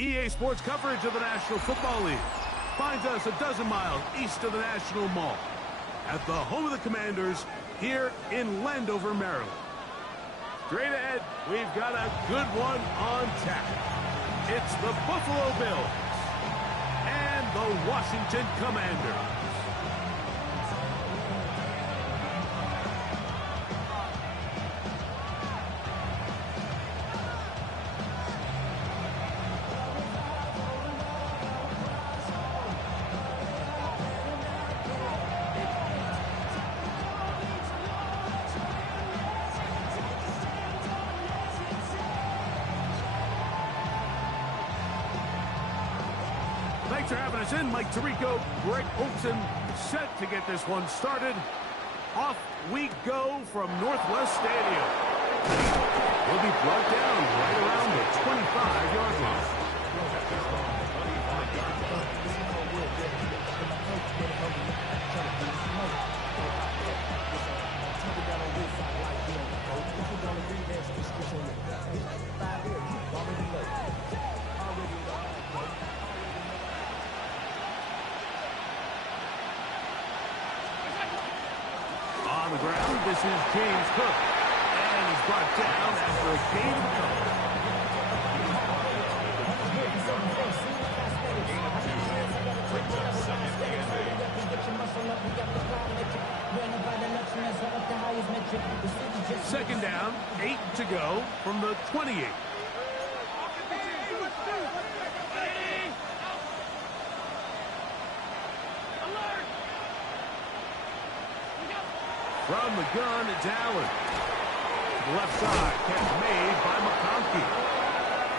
EA Sports coverage of the National Football League finds us a dozen miles east of the National Mall at the home of the Commanders here in Landover, Maryland. Straight ahead, we've got a good one on tap. It's the Buffalo Bills and the Washington Commanders. Thanks for having us in. Mike Tirico, Greg Olson, set to get this one started. Off we go from Northwest Stadium. We'll be brought down right around the 25-yard line. On the ground, this is James Cook, and he's brought down after a gain of a couple. Second down, 8 to go from the 28. From the gun, it's Allen. To the left side, catch made by McConkey.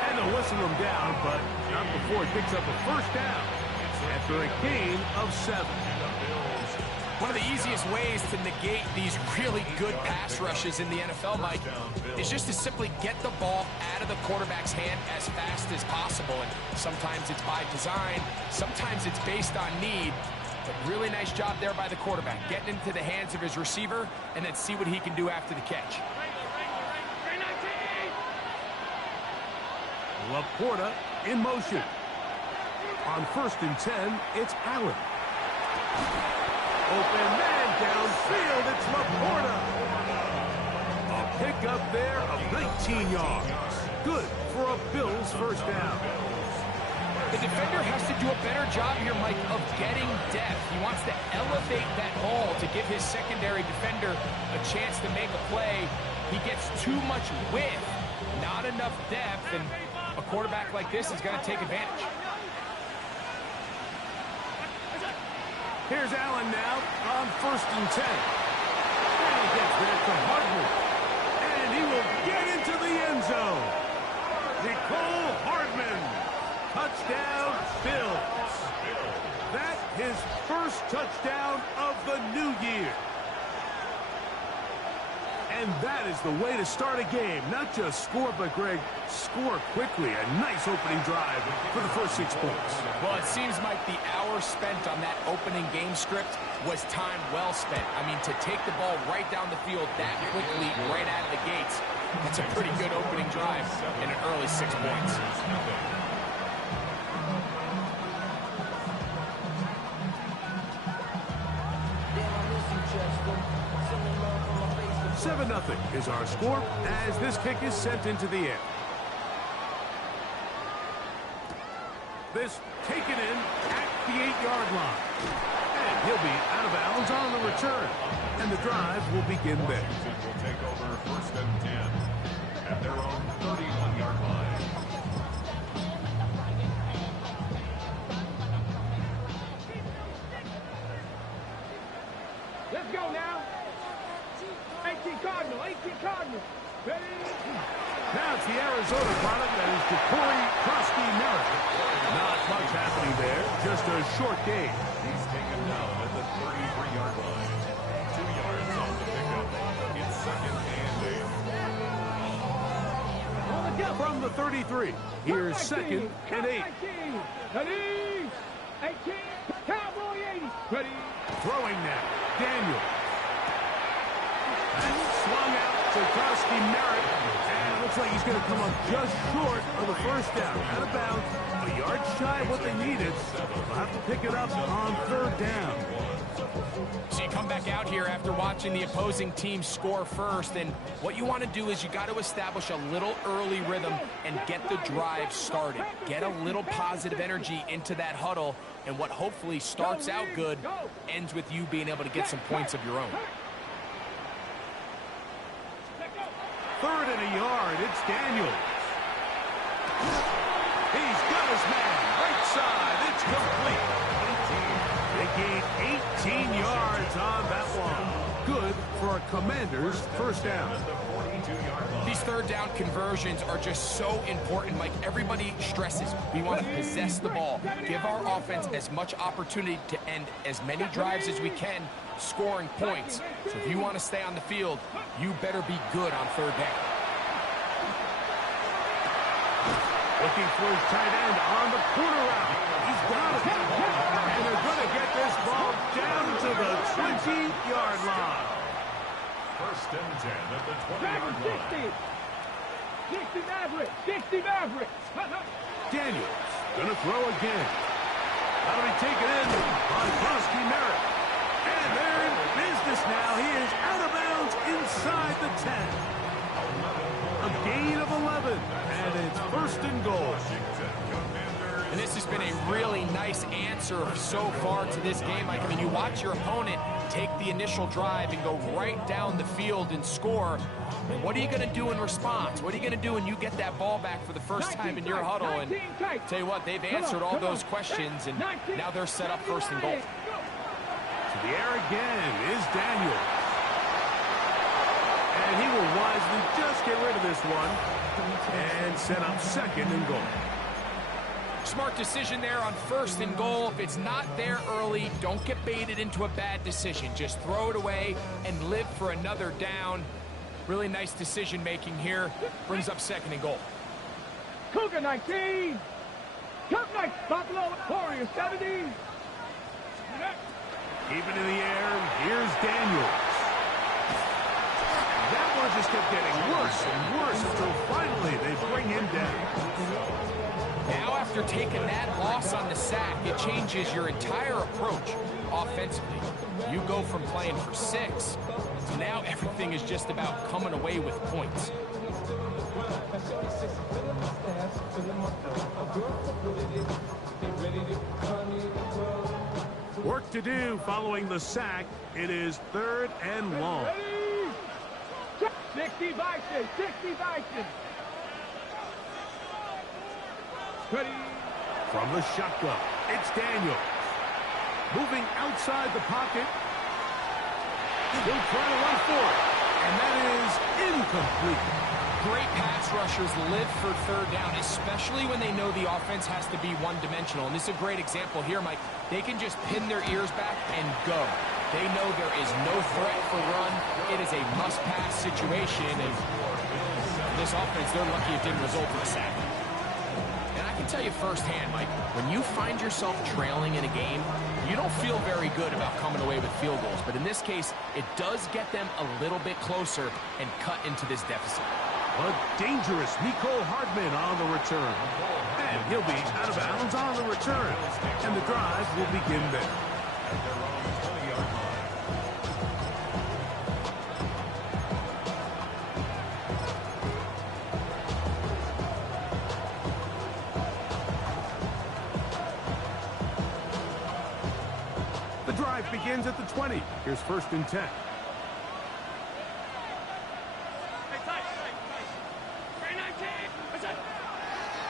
And they'll whistle him down, but not before he picks up a first down after a gain of 7. One of the easiest ways to negate these really good pass rushes in the NFL, Mike, is just to simply get the ball out of the quarterback's hand as fast as possible. And sometimes it's by design, sometimes it's based on need. But really nice job there by the quarterback, getting into the hands of his receiver and then see what he can do after the catch. Laporta in motion. On 1st and 10, it's Allen. Open man downfield, it's Laporta. A pickup there of 19 yards. Good for a Bills first down. The defender has to do a better job here, Mike, of getting depth. He wants to elevate that ball to give his secondary defender a chance to make a play. He gets too much width, not enough depth, and a quarterback like this is going to take advantage. Here's Allen now on 1st and 10. And he gets there to Hardman. And he will get into the end zone. Nicole Hardman. Touchdown, Bills. That's his first touchdown of the new year. And that is the way to start a game. Not just score, but, Greg, score quickly. A nice opening drive for the first 6 points. Well, it seems like the hour spent on that opening game script was time well spent. I mean, to take the ball right down the field that quickly, right out of the gates, that's a pretty good opening drive in an early 6 points. 7-0 is our score as this kick is sent into the air. This taken in at the 8-yard line. And he'll be out of bounds on the return. And the drive will begin there. Will take over 1st and 10 at their own 31-yard line. Let's go now. 18 Cardinal. Ready? Now it's the Arizona product that is Corey Krosky Merritt. Not much happening there, just a short gain. He's taken down at the 33-yard line. 2 yards on the pickup. It's 2nd and 8. From the 33, here's 2nd and 8. Ready? 18. Cowboy 80. Ready? Throwing now, Daniel. And swung out Tchaikovsky Merritt, and it looks like he's going to come up just short of the first down. Out of bounds, a yard shy of what they needed. They'll have to pick it up on third down. So you come back out here after watching the opposing team score first, and what you want to do is you got to establish a little early rhythm and get the drive started. Get a little positive energy into that huddle, and what hopefully starts out good ends with you being able to get some points of your own. Third and a yard, it's Daniels. He's got his man, right side, it's complete. They gained 18 yards on that one. Good for a Commanders first down. These third down conversions are just so important, Mike. Everybody stresses we want to possess the ball, give our offense as much opportunity to end as many drives as we can, scoring points. So if you want to stay on the field, you better be good on third down. Looking for his tight end on the corner route. He's got it. And they're going to get this ball down to the 20-yard line. First and 10 at the 20-yard line. 60 Mavericks. 60 Mavericks. Daniels going to throw again. That'll be taken in by Krosky Merritt. And they're in business now. He is out of bounds inside the 10. A gain of 11, and it's first and goal. And this has been a really nice answer so far to this game, Mike. I mean, you watch your opponent take the initial drive and go right down the field and score. And what are you going to do in response? What are you going to do when you get that ball back for the first time in your huddle? And tell you what, they've answered all those questions, and now they're set up first and goal. To the air again is Daniels. And he will wisely just get rid of this one and set up second and goal. Smart decision there on first and goal. If it's not there early, don't get baited into a bad decision. Just throw it away and live for another down. Really nice decision making here. Brings up second and goal. Cougar 19. Cup night. Buffalo Warriors 70. Keep it in the air. Here's Daniels. That one just kept getting worse and worse until finally they bring him down. Now after taking that loss on the sack, it changes your entire approach offensively. You go from playing for 6 to now everything is just about coming away with points. Work to do following the sack. It is third and long. 60 Vikings. 60 Vikings. Ready. From the shotgun, it's Daniels. Moving outside the pocket. He'll try to run for it. And that is incomplete. Great pass rushers live for third down, especially when they know the offense has to be one-dimensional. And this is a great example here, Mike. They can just pin their ears back and go. They know there is no threat for run. It is a must-pass situation. And this offense, they're lucky it didn't result in a sack. And I can tell you firsthand, Mike, when you find yourself trailing in a game, you don't feel very good about coming away with field goals. But in this case, it does get them a little bit closer and cut into this deficit. A dangerous Mecole Hardman on the return. And he'll be out of bounds on the return. And the drive will begin there. The drive begins at the 20. Here's first and 10.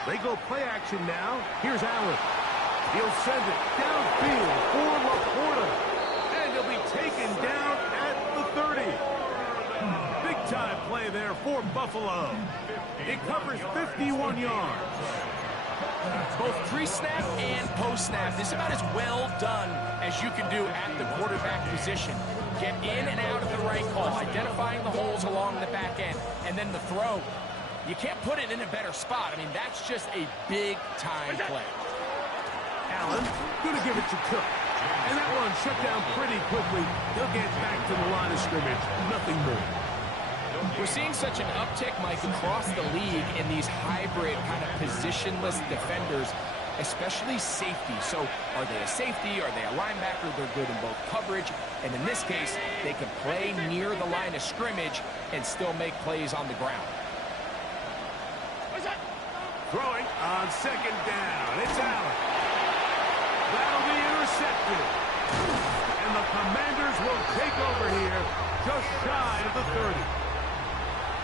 They go play action now. Here's Allen. He'll send it downfield for Laporta. And he'll be taken down at the 30. Big-time play there for Buffalo. It covers 51 yards. Both pre-snap and post-snap. This is about as well done as you can do at the quarterback position. Get in and out of the right call, identifying the holes along the back end, and then the throw. You can't put it in a better spot. I mean, that's just a big-time play. Allen going to give it to Cook. And that one shut down pretty quickly. He'll get back to the line of scrimmage. Nothing more. We're seeing such an uptick, Mike, across the league in these hybrid kind of positionless defenders, especially safety. So are they a safety? Are they a linebacker? They're good in both coverage. And in this case, they can play near the line of scrimmage and still make plays on the ground. Throwing on second down. It's Allen. That'll be intercepted. And the Commanders will take over here just shy of the 30.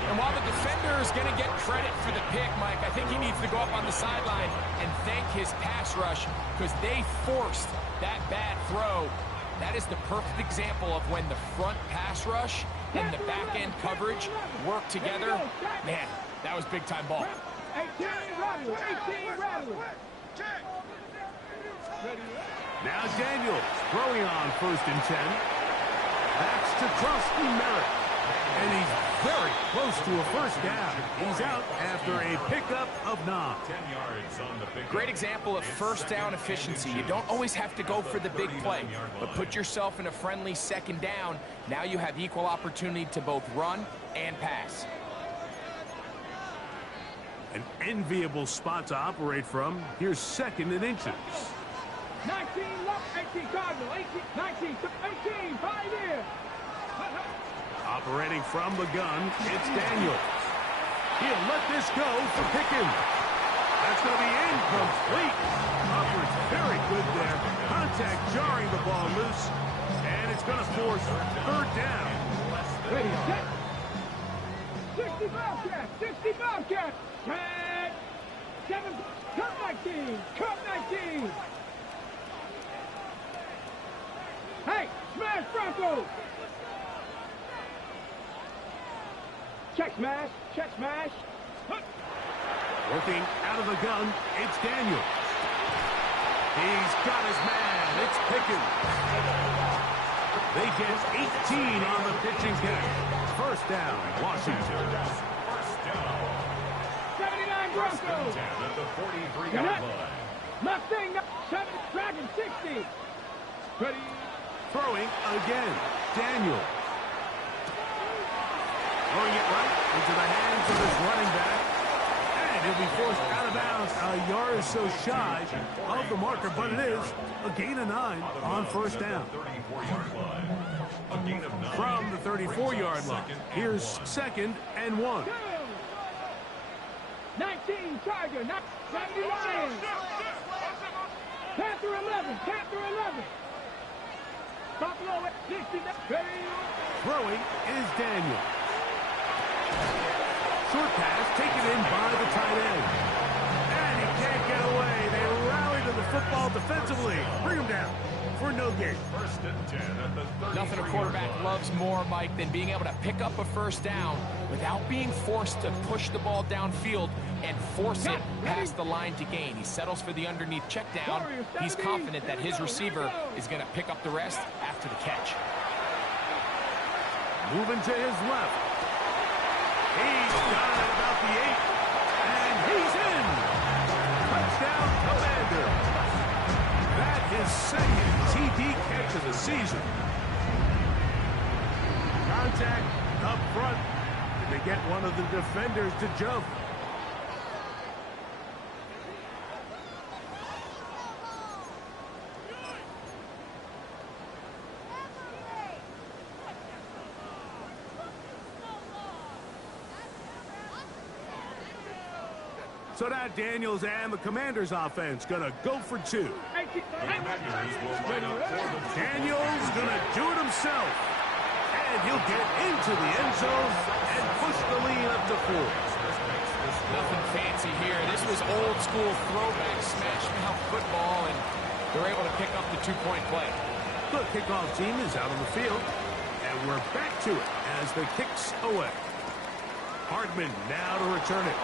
And while the defender is going to get credit for the pick, Mike, I think he needs to go up on the sideline and thank his pass rush because they forced that bad throw. That is the perfect example of when the front pass rush and the back-end coverage work together. Man, that was big-time ball. 18 Rattler, 18 Rattler. Now Daniels throwing on 1st and 10. That's to Trusty Merritt. And he's very close to a first down. He's out after a pickup of 9. 10 yards on the big Great example of first down efficiency. You don't always have to go for the big play, but put yourself in a friendly second down. Now you have equal opportunity to both run and pass. An enviable spot to operate from. Here's 2nd and inches. 19 left, 18 Cardinal, 18, 19, 18, 5 in. Operating from the gun, it's Daniels. He'll let this go for Pickens. That's going to be incomplete. Upwards very good there. Contact jarring the ball loose. And it's going to force 3rd down. Ready, set. 60 Bobcat, 60 Bobcat. 10, 7, cut 19, cut 19. Hey, smash Broncos. Check smash, check smash. Working out of the gun, it's Daniels. He's got his man. It's Pickens. They get 18 on the pitching count. 1st down, Washington. 79 Broncos. at the 43-yard line. Mustang, 7, Dragon, 60. Ready. Throwing again, Daniels. Throwing it right into the hands of his running back. And he'll be forced out of bounds a yard or so shy of the marker, but it is a gain of 9 on 1st down. 34-yard line. A gain of 9. From the 34-yard line, here's 2nd and 1. 19 Tiger, 70 Lions. Panther 11, Panther 11. Buffalo at 60. Throwing is Daniel. Short pass taken in by the tight end. And he can't get away. They rally to the football defensively. Bring him down for no gain. 1st and 10 at the 33-yard line. Nothing a quarterback loves more, Mike, than being able to pick up a first down without being forced to push the ball downfield and force it past the line to gain. He settles for the underneath check down. He's confident that his receiver is going to pick up the rest after the catch. Moving to his left. He's got it at about the 8. And he's in. Touchdown, Commander. That is 2nd TD catch of the season. Contact up front. Did they get one of the defenders to jump? So now Daniels and the Commanders offense going to go for 2. Daniels going to do it himself. And he'll get into the end zone and push the lead up to 4. Nothing fancy here. This was old school throwback smash mouth football, and they're able to pick up the 2-point play. The kickoff team is out on the field, and we're back to it as the kick's away. Hardman now to return it.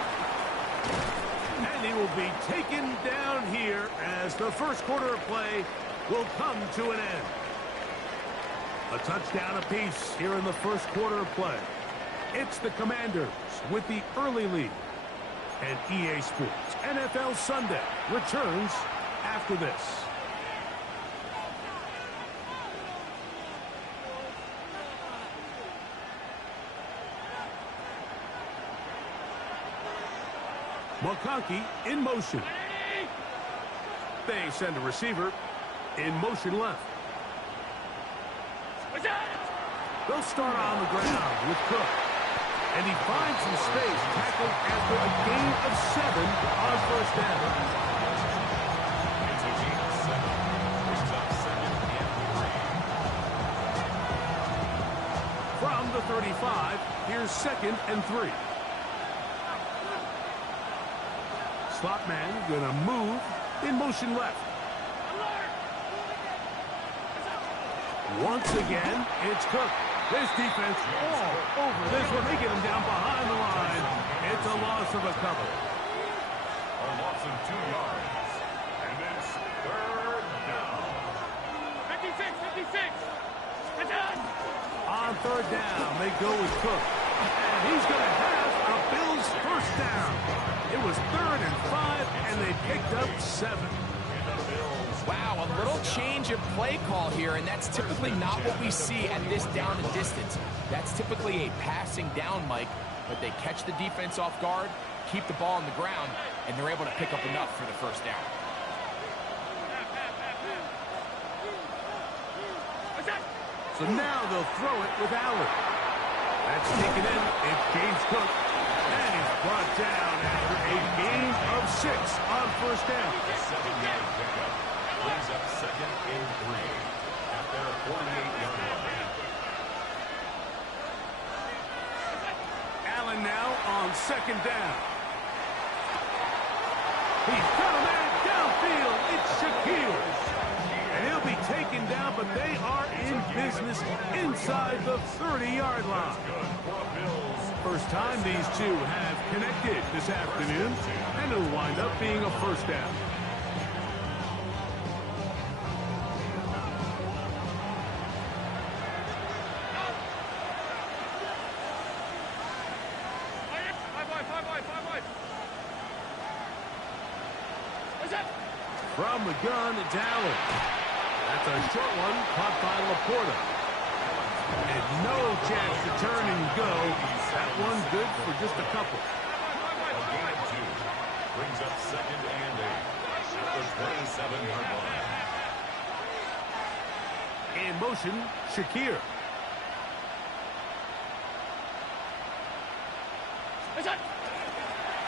And he will be taken down here as the first quarter of play will come to an end. A touchdown apiece here in the first quarter of play. It's the Commanders with the early lead. And EA Sports NFL Sunday returns after this. McConkey in motion. They send a receiver in motion left. They'll start on the ground with Cook. And he finds some space, tackled after a gain of 7 on first down. It's a gain of 7. Brings up 2nd and 3. From the 35, here's 2nd and 3. Slot man gonna move in motion left. Once again, it's Cook. This defense all over this one. They get him down behind the line. It's a loss of a couple. A loss of 2 yards. And it's 3rd down. 56. On 3rd down, they go with Cook. And he's going to have a Bills first down. It was 3rd and 5, and they picked up 7. Wow, a little change of play call here, and that's typically not what we see at this down and distance. That's typically a passing down, Mike, but they catch the defense off guard, keep the ball on the ground, and they're able to pick up enough for the first down. So now they'll throw it with Allen. That's taken in. It's James Cook. And he's brought down after a gain of 6 on first down. 7-yard pickup. Brings up 2nd and 3 at their 48-yard line. Allen now on 2nd down. He's got a man downfield. It's Shaquille. And he'll be taken down, but they are in business inside the 30-yard line. First time these two have connected this afternoon, and it'll wind up being a first down. From the gun, it's Allen. That's a short one, caught by Laporta. And no chance to turn and go. That one good for just a couple. A gain of 2. Brings up 2nd and 8 at the 27-yard line. In motion, Shakir.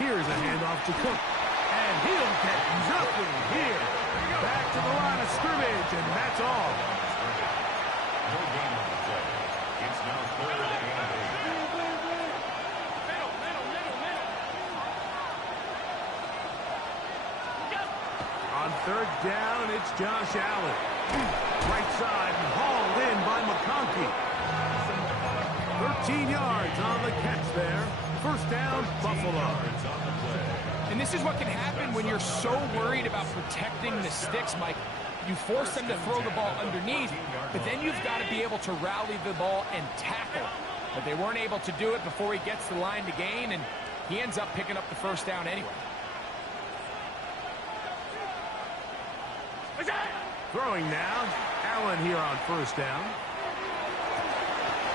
Here's a handoff to Cook. And he'll get nothing here. Back to the line of scrimmage, and that's all. No gain on the play. It's now 3rd and 8. On 3rd down, it's Josh Allen. Right side and hauled in by McConkey. 13 yards on the catch there. First down, Buffalo. And this is what can happen when you're so worried about protecting the sticks, Mike. You force them to throw the ball underneath, but then you've got to be able to rally the ball and tackle. But they weren't able to do it before he gets the line to gain, and he ends up picking up the first down anyway. Throwing now, Allen here on first down.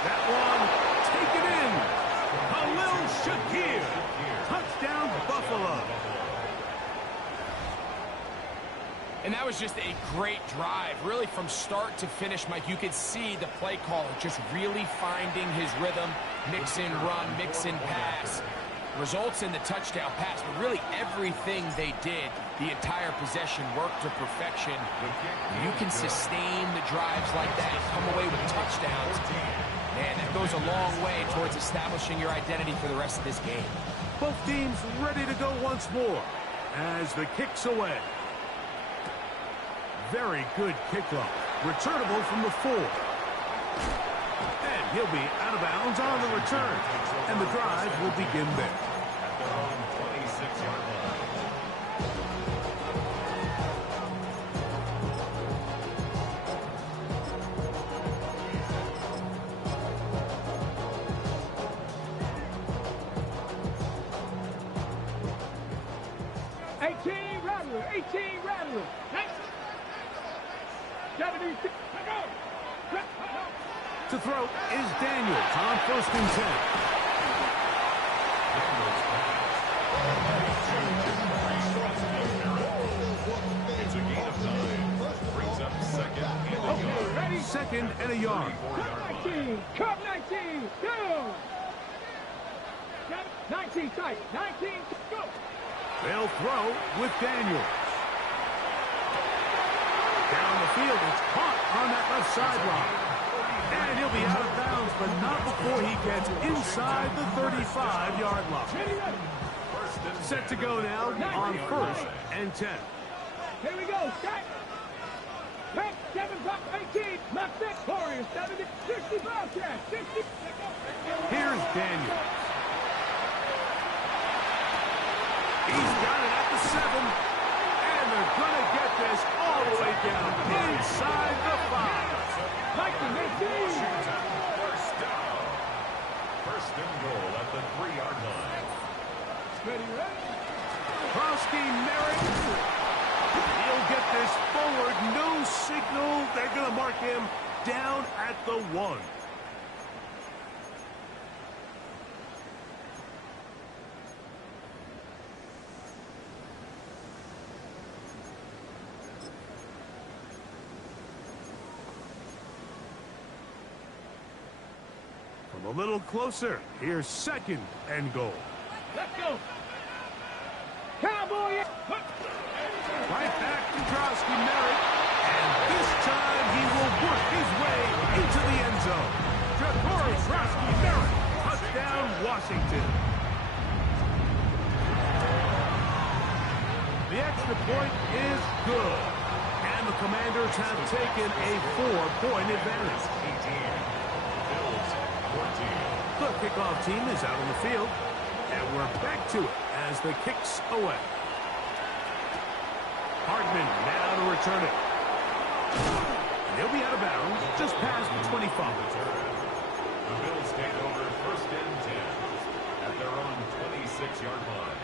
That one taken in. Khalil Shakir. Touchdown, Buffalo. And that was just a great drive, really from start to finish, Mike. You could see the play caller just really finding his rhythm, mix in run, mix in pass. Results in the touchdown pass, but really everything they did, the entire possession worked to perfection. You can sustain the drives like that and come away with touchdowns. Man, that goes a long way towards establishing your identity for the rest of this game. Both teams ready to go once more as the kick's away. Very good kickoff. Returnable from the 4. And he'll be out of bounds on the return. And the drive will begin there. At their own 26-yard line. Rattler. Next. 76. To throw is Daniels on 1st and 10. 2nd and a yard. Cut 19, cut 19, go! 19 tight, 19, go! They'll throw with Daniels. Down the field, it's caught on that left sideline. And he'll be out of bounds, but not before he gets inside the 35-yard line. Set to go now on 1st and 10. Here we go, set. Pick, 7, 18, left it, Warriors, 70, 60, Bobcat, 60. Here's Daniels. He's got it at the 7. And they're going to get this all the way down inside the 5. First down. First and goal at the 3-yard line. Ready, ready. Krosky Merritt. He'll get this forward. No signal. They're going to mark him down at the 1. From a little closer, here's 2nd and goal. Let's go. Cowboy. Right back to Krosky Merritt. And this time he will work his way into the end zone. Ja'Cory Krosky Merritt. Touchdown, Washington. The extra point is good. And the Commanders have taken a 4-point advantage. 18. Bills 14. The kickoff team is out on the field. And we're back to it as the kick's away. Hardman now to return it. And he'll be out of bounds just past the 25. The Bills take over 1st and 10 at their own 26-yard line.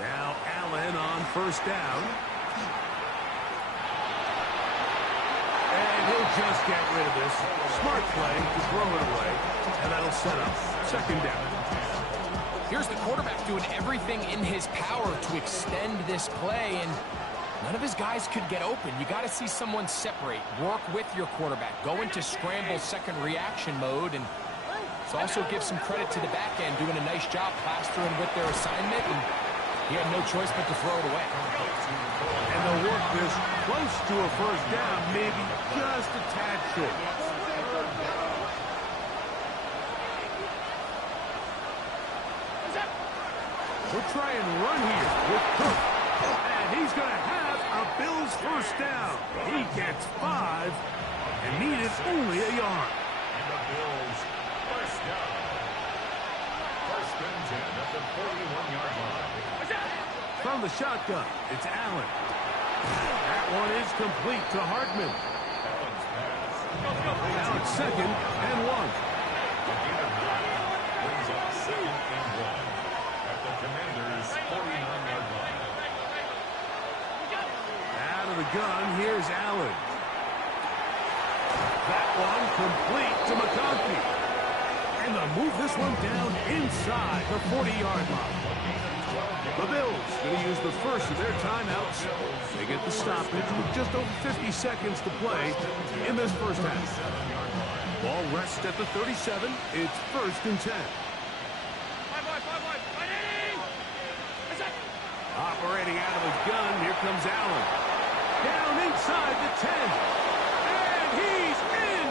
Now Allen on 1st down. And he'll just get rid of this. Smart play to throw it away. And that'll set up 2nd down. Here's the quarterback doing everything in his power to extend this play, and none of his guys could get open. You got to see someone separate, work with your quarterback, go into scramble second reaction mode, and also give some credit to the back end, doing a nice job plastering with their assignment, and he had no choice but to throw it away. And they'll work this close to a 1st down, maybe just a tad short. We'll try and run here with Cook. And he's going to have a Bills 1st down. He gets 5 and needed only a yard. And the Bills 1st down. 1st and 10 at the 41-yard line. From the shotgun, it's Allen. That one is complete to Hardman. Allen's pass. Now it's 2nd and 1. The gain of 9 brings up 2nd and 1 at the Commanders' 49-yard line. Out of the gun, here's Allen. That one complete to McConkey. And they'll move this one down inside the 40-yard line. The Bills going to use the first of their timeouts. They get the stoppage with just over 50 seconds to play in this first half. Ball rests at the 37. It's 1st and 10. Operating out of the gun, here comes Allen. Down inside the 10. And he's in!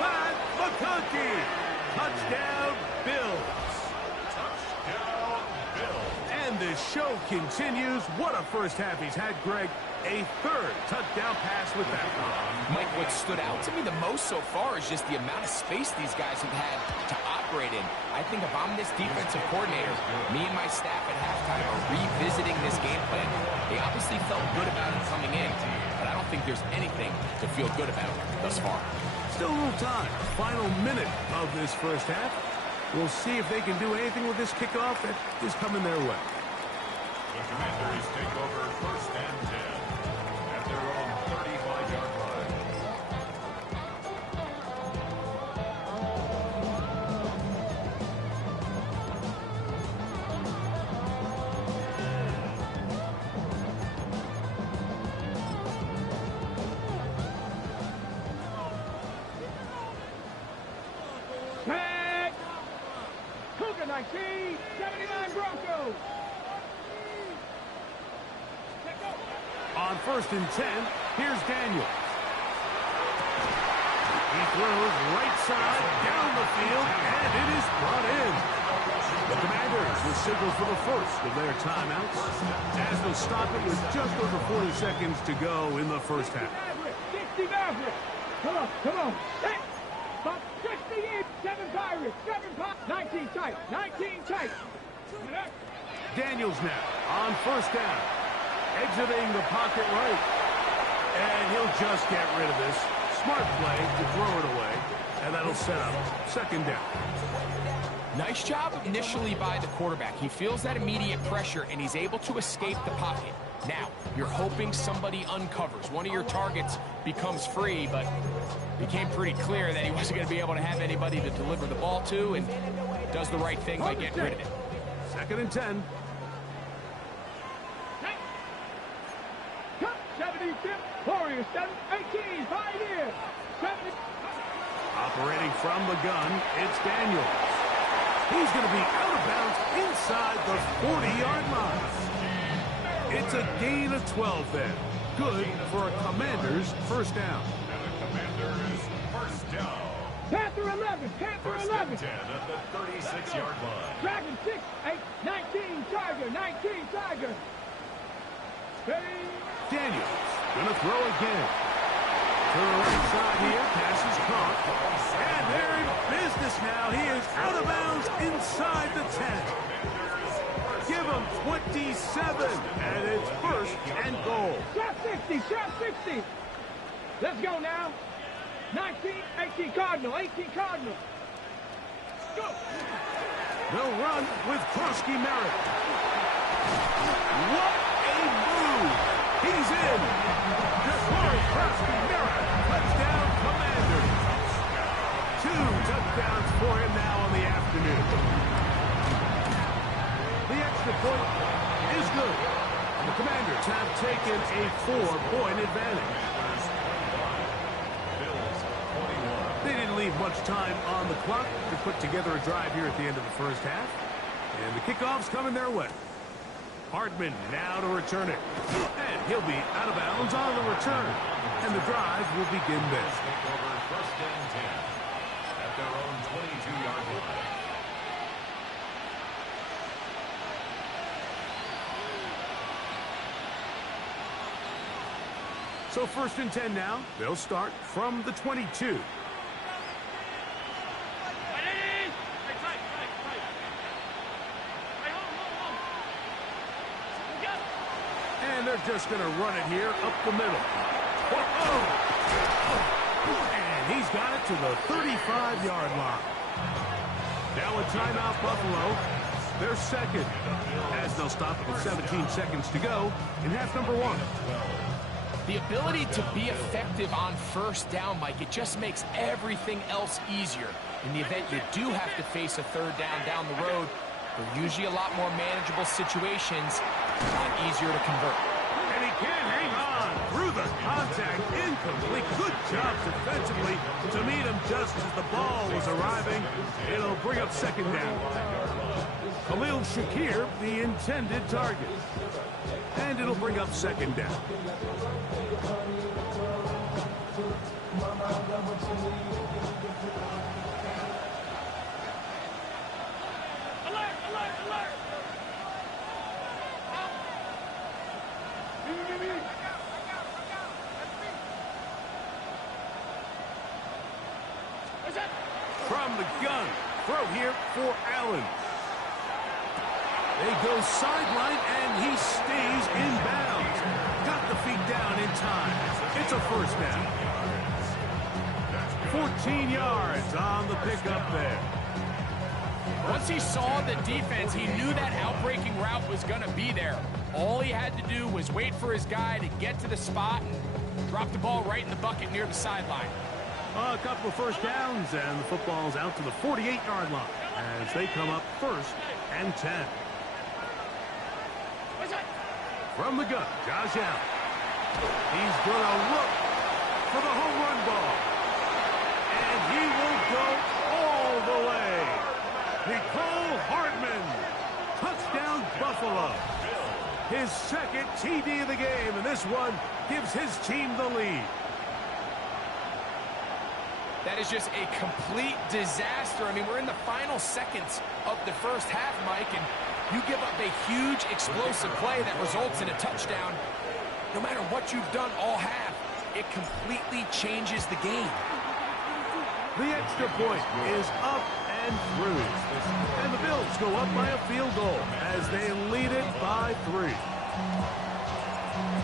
Pat McConkey. Touchdown, Bills. Touchdown, Bills. And the show continues. What a first half he's had, Greg. A 3rd touchdown pass with that one. Mike, what stood out to me the most so far is just the amount of space these guys have had to operate in. I think if I'm this defensive coordinator, me and my staff at halftime are revisiting this game plan. They obviously felt good about it coming in, but I don't think there's anything to feel good about thus far. Still a little time. Final minute of this first half. We'll see if they can do anything with this kickoff that is coming their way. The Commanders take over 1st and 10 at their own 35-yard line. Tag! Cougar 19, 79 Broncos. On 1st and 10, here's Daniels. He throws right side down the field, and it is brought in. The Commanders will signal for the first of their timeouts as they'll stop it with just over 40 seconds to go in the first half. 60 Maverick. Come on, come on. Hey. Stop 60 in. 7 Pirates. 7 Pirates. 19 tight. 19 tight. Daniels now on 1st down. Exiting the pocket right. And he'll just get rid of this. Smart play to throw it away. And that'll set up 2nd down. Nice job initially by the quarterback. He feels that immediate pressure, and he's able to escape the pocket. Now, you're hoping somebody uncovers. One of your targets becomes free, but it became pretty clear that he wasn't going to be able to have anybody to deliver the ball to, and does the right thing by getting rid of it. 2nd and 10. 76, Warriors 7, 18, 5 years. 70. Operating from the gun, it's Daniels. He's going to be out of bounds inside the 40-yard line. It's a gain of 12 then. Good for a Commander's 1st down. And the Commanders 1st down. Panther 11, Panther 1st 11. and 10 at the 36-yard line. Dragon 6, 8, 19, Tiger, 19, Tiger. Daniels going to throw again. To the right side here, pass is caught. And they're in business now. He is out of bounds inside the 10. Give him 27, and it's 1st and goal. Shot 60, shot 60. Let's go now. 19, 18 Cardinal, 18 Cardinal. Go. They'll run with Krosky Merritt. What a move. He's in. Corey Krosky Merritt. Touchdown, Commanders. 2 touchdowns for him now on the afternoon. The extra point is good. And the Commanders have taken a 4-point advantage. They didn't leave much time on the clock to put together a drive here at the end of the first half. And the kickoff's coming their way. Hardman now to return it. And he'll be out of bounds on the return. And the drive will begin then. Take over 1st and 10 at their own 22-yard line. So 1st and 10 now. They'll start from the 22. And they're just going to run it here up the middle. And he's got it to the 35-yard line. Now a timeout, Buffalo. They're 2nd, as they'll stop it with 17 seconds to go in half number 1. The ability to be effective on 1st down, Mike, it just makes everything else easier. In the event you do have to face a 3rd down the road, they're usually a lot more manageable situations, a lot easier to convert. And he can't hang on through the contact. Incomplete. Good job defensively to meet him just as the ball was arriving. It'll bring up 2nd down. Khalil Shakir, the intended target. And it'll bring up 2nd down. Alert, alert, alert. From the gun, throw here for Allen. They go sideline, and he stays in bounds. Got the feet down in time. It's a 1st down. 14 yards on the pickup there. Once he saw the defense, he knew that outbreaking route was going to be there. All he had to do was wait for his guy to get to the spot and drop the ball right in the bucket near the sideline. A couple of first downs, and the football's out to the 48-yard line as they come up 1st and 10. From the gun, Josh Allen. He's going to look for the home run ball. And he will go all the way. Nicole Hardman. Touchdown, Buffalo. His second TD of the game, and this one gives his team the lead. That is just a complete disaster. I mean, we're in the final seconds of the first half, Mike, and you give up a huge explosive play that results in a touchdown. No matter what you've done all half, it completely changes the game. The extra point is up and through. And the Bills go up by a field goal as they lead it by 3.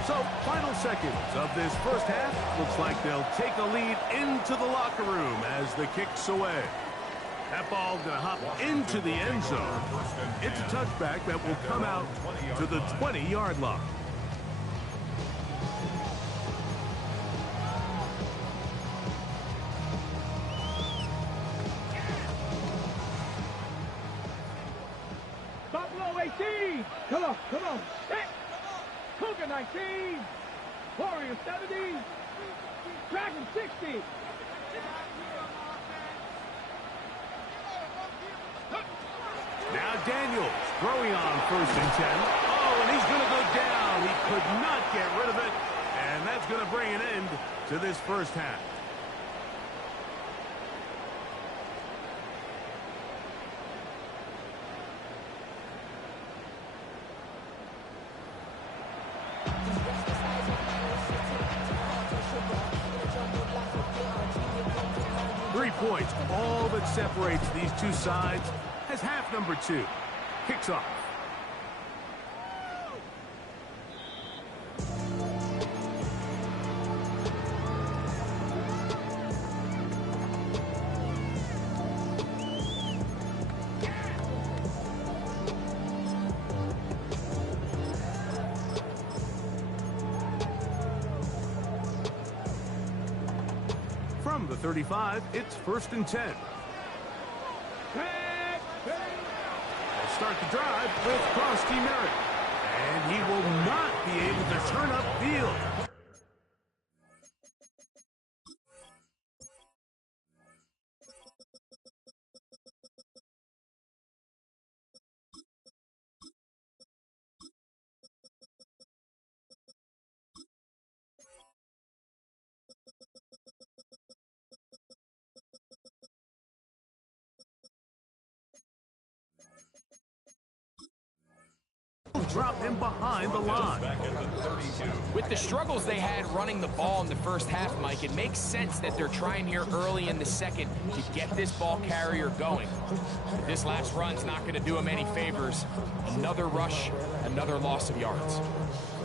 So, final seconds of this first half. Looks like they'll take a lead into the locker room as the kick's away. That ball's going to hop into the end zone. It's a touchback that will come out to the 20-yard line. Buffalo 18. Come on, come on. Hey. Cougar 19. Warriors 70. Dragon 60. Now Daniels throwing on 1st and 10. Oh, and he's going to go down. He could not get rid of it. And that's going to bring an end to this first half. Points, all that separates these two sides, as half number 2 kicks off. From the 35, it's 1st and 10. They'll start the drive with Frosty Merritt. And he will not be able to turn upfield. Drop him behind the line. With the struggles they had running the ball in the first half, Mike, it makes sense that they're trying here early in the second to get this ball carrier going. This last run's not going to do him any favors. Another rush, another loss of yards.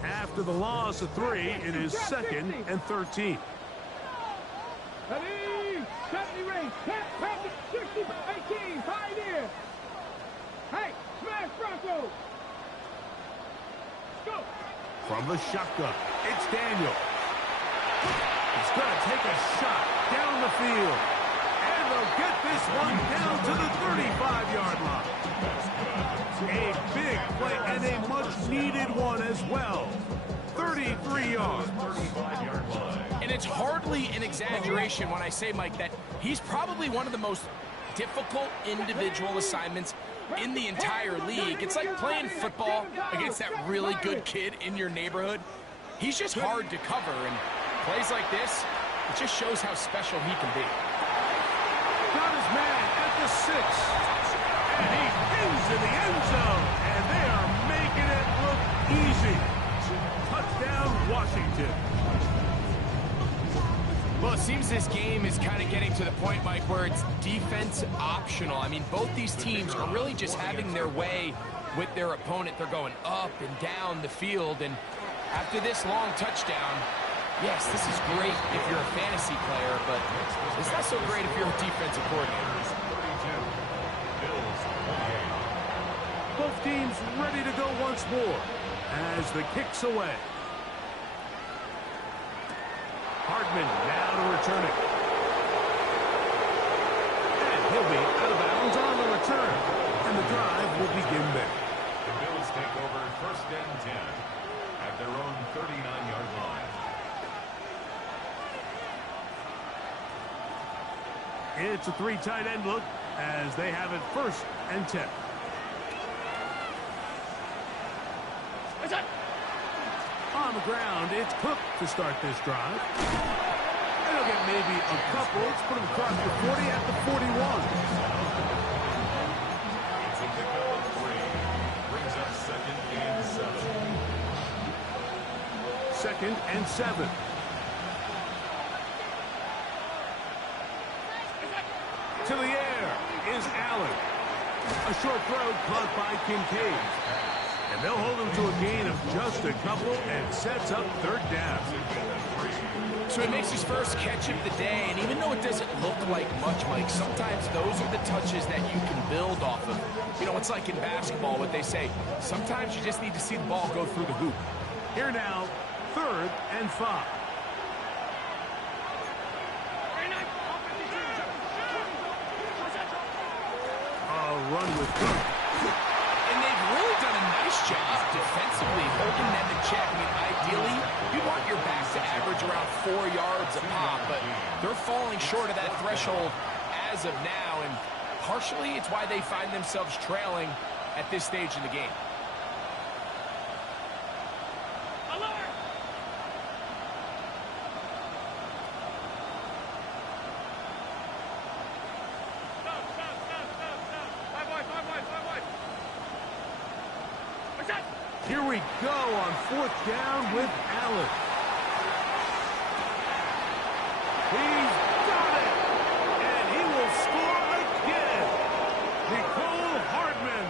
After the loss of 3, it is 2nd and 13. Ready, 70 range, 60, 18, Pioneer. Hey, smash Bronco. Go. From the shotgun, it's Daniel. He's going to take a shot down the field. And they'll get this one down to the 35-yard line. A big play and a much-needed one as well. 33 yards. And it's hardly an exaggeration when I say, Mike, that he's probably one of the most difficult individual assignments in the entire league. It's like playing football against that really good kid in your neighborhood. He's just hard to cover, and plays like this, it just shows how special he can be. Got his man at the 6. And he into the end zone. And they are making it look easy. Touchdown, Washington. Well, it seems this game is kind of getting to the point, Mike, where it's defense optional. I mean, both these teams are really just having their way with their opponent. They're going up and down the field, and after this long touchdown, yes, this is great if you're a fantasy player, but it's not so great if you're a defensive coordinator. Both teams ready to go once more as the kick's away. Hardman now to return it. And he'll be out of bounds on the return. And the drive will begin there. The Bills take over 1st and 10 at their own 39-yard line. It's a 3 tight end look as they have it 1st and 10. On the ground, it's Cook to start this drive. And he'll get maybe a couple. Let's put him across the 40 at the 41. It's a pickup of 3. Brings up 2nd and 7. 2nd and 7. To the air is Allen. A short throw caught by Kincaid. And they'll hold him to a gain of just a couple and sets up 3rd down. So he makes his first catch of the day, and even though it doesn't look like much, Mike, sometimes those are the touches that you can build off of. You know, it's like in basketball, what they say, sometimes you just need to see the ball go through the hoop. Here now, 3rd and 5. Run with Cook. And they've really done a nice job defensively holding them in check. I mean, ideally, you want your back to average around 4 yards a pop, but they're falling short of that threshold as of now, and partially it's why they find themselves trailing at this stage in the game. Here we go on 4th down with Allen. He's got it! And he will score again! Nicole Hardman.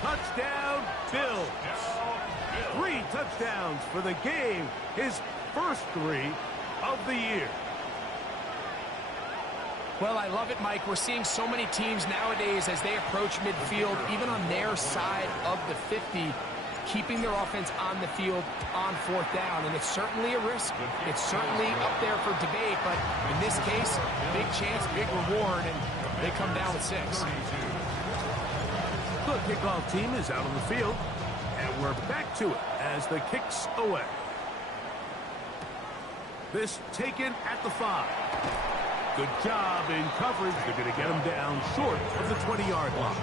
Touchdown, Bills. 3 touchdowns for the game. His first 3 of the year. Well, I love it, Mike. We're seeing so many teams nowadays as they approach midfield, even on their side of the 50, keeping their offense on the field on 4th down. And it's certainly a risk. It's certainly up there for debate, but in this case, big chance, big reward, and they come down with 6. The kickoff team is out on the field, and we're back to it as the kick's away. This taken at the 5. Good job in coverage. They're going to get him down short of the 20-yard line.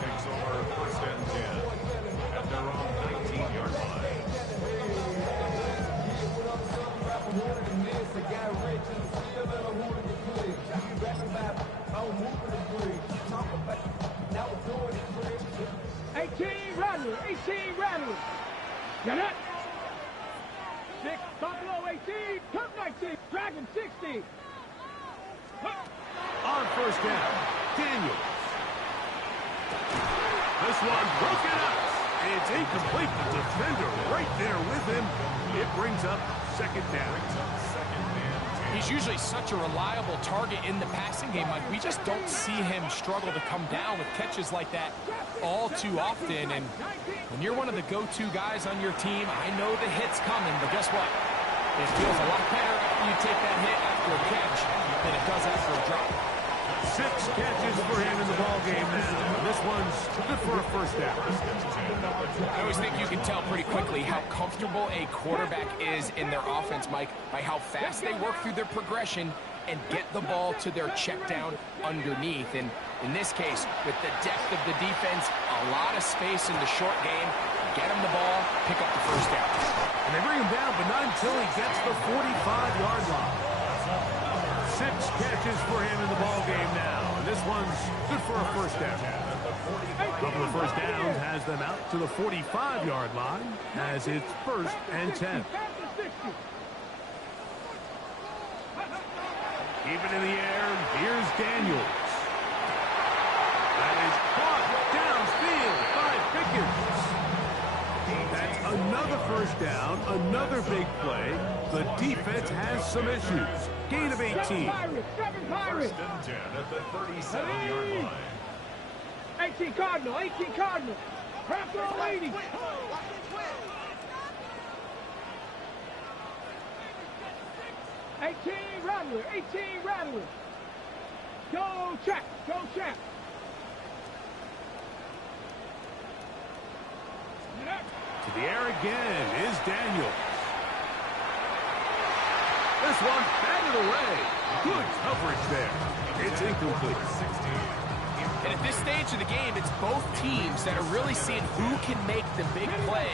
Takes over 1st and 10 at their own 19-yard line. Rattler, 18 Rattler. Get it? 6, Buffalo 18, Cook 19, Dragon 60. On 1st down, Daniels. This one broken up. It's incomplete. The defender right there with him. It brings up 2nd down. He's usually such a reliable target in the passing game, Mike. We just don't see him struggle to come down with catches like that all too often. And when you're one of the go-to guys on your team, I know the hit's coming, but guess what? It feels a lot better after you take that hit after a catch than it does after a drop. 6 catches for him in the ballgame now. This one's good for a 1st down. I always think you can tell pretty quickly how comfortable a quarterback is in their offense, Mike, by how fast they work through their progression and get the ball to their check down underneath. And in this case, with the depth of the defense, a lot of space in the short game, get him the ball, pick up the 1st down. And they bring him down, but not until he gets the 45-yard line. 6 catches for him in the ballgame now. And this one's good for a 1st down. A couple of 1st downs has them out to the 45-yard line as it's 1st and 10. Keep it in the air. Here's Daniels. That is caught downfield by Pickens. That's another 1st down, another big play. The defense has some issues. Gain of 18. 1st and 10 at the 37-yard line. 18 Cardinal, 18 Cardinal. Crap throw 80. 18 Rattler. 18 Rattler. Go check. Go check. To the air again is Daniels. This one batted away. Good coverage there. It's incomplete. And at this stage of the game, it's both teams that are really seeing who can make the big play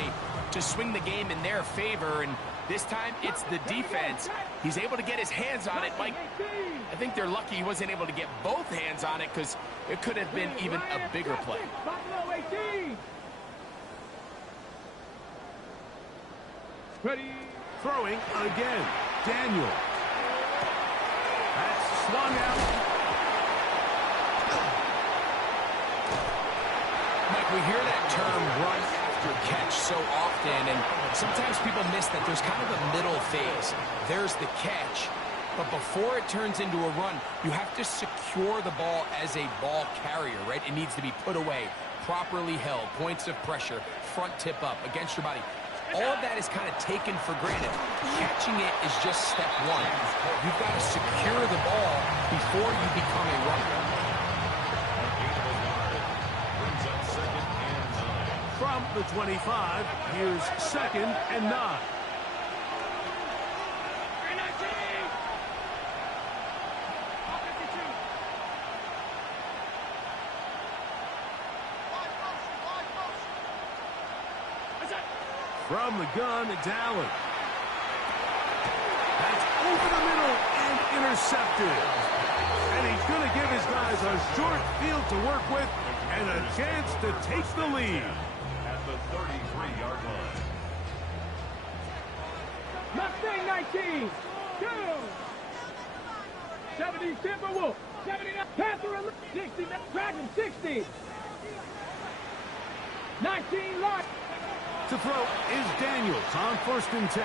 to swing the game in their favor. And this time, it's the defense. He's able to get his hands on it. Mike, I think they're lucky he wasn't able to get both hands on it because it could have been even a bigger play. Ready. Throwing again. Daniel. That's swung out. Mike, we hear that term run after catch so often, and sometimes people miss that there's kind of a middle phase. There's the catch, but before it turns into a run, you have to secure the ball as a ball carrier, right? It needs to be put away, properly held, points of pressure, front tip up against your body. All of that is kind of taken for granted. Catching it is just step one. You've got to secure the ball before you become a runner. From the 25, here's 2nd and 9. From the gun, it's Allen. That's over the middle and intercepted. And he's going to give his guys a short field to work with and a chance to take the lead. At the 33-yard line. Mustang 19. Go. 70 Timberwolf. 79 Panther 60. Dragon 60. 19 Lion. To throw is Daniels on 1st and 10.